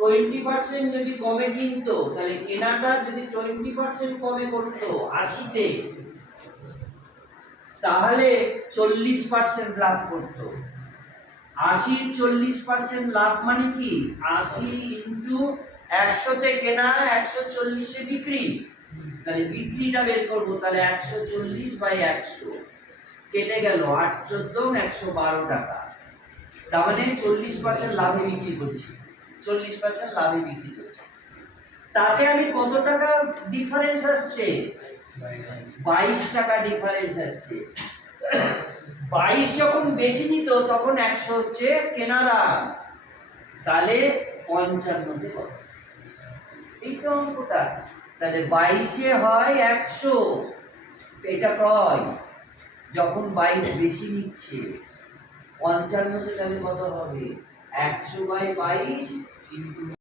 20% যদি কমে কিনতো তাহলে কেনাটা যদি 20% কমে করতো 80 তে, তাহলে 40% লাভ করতো। 80 40% লাভ মানে কি? 80 ইনটু 100 তে কেনা, 140 এ বিক্রি। তাহলে বিক্রিটা বের করব, তাহলে 140 বাই 100 কেটে গেল 8 14 112 টাকা। তার মানে 40% লাভে বিক্রি করছি, 40% লাভে বিক্রি করছি। তাতে আমি কত টাকা ডিফারেন্স আসছে? 22 টাকা ডিফারেন্স আসছে। 22 যখন বেশি নিত তখন 100 হচ্ছে কেনারা, তাহলে 55 তে কত? এই তো অঙ্কটা। তাহলে 22 এ হয় 100, এটা ক্রয়, যখন 22 বেশি নিচ্ছে। 55 তে তাহলে কত হবে? 100 বাই 22 ইনটু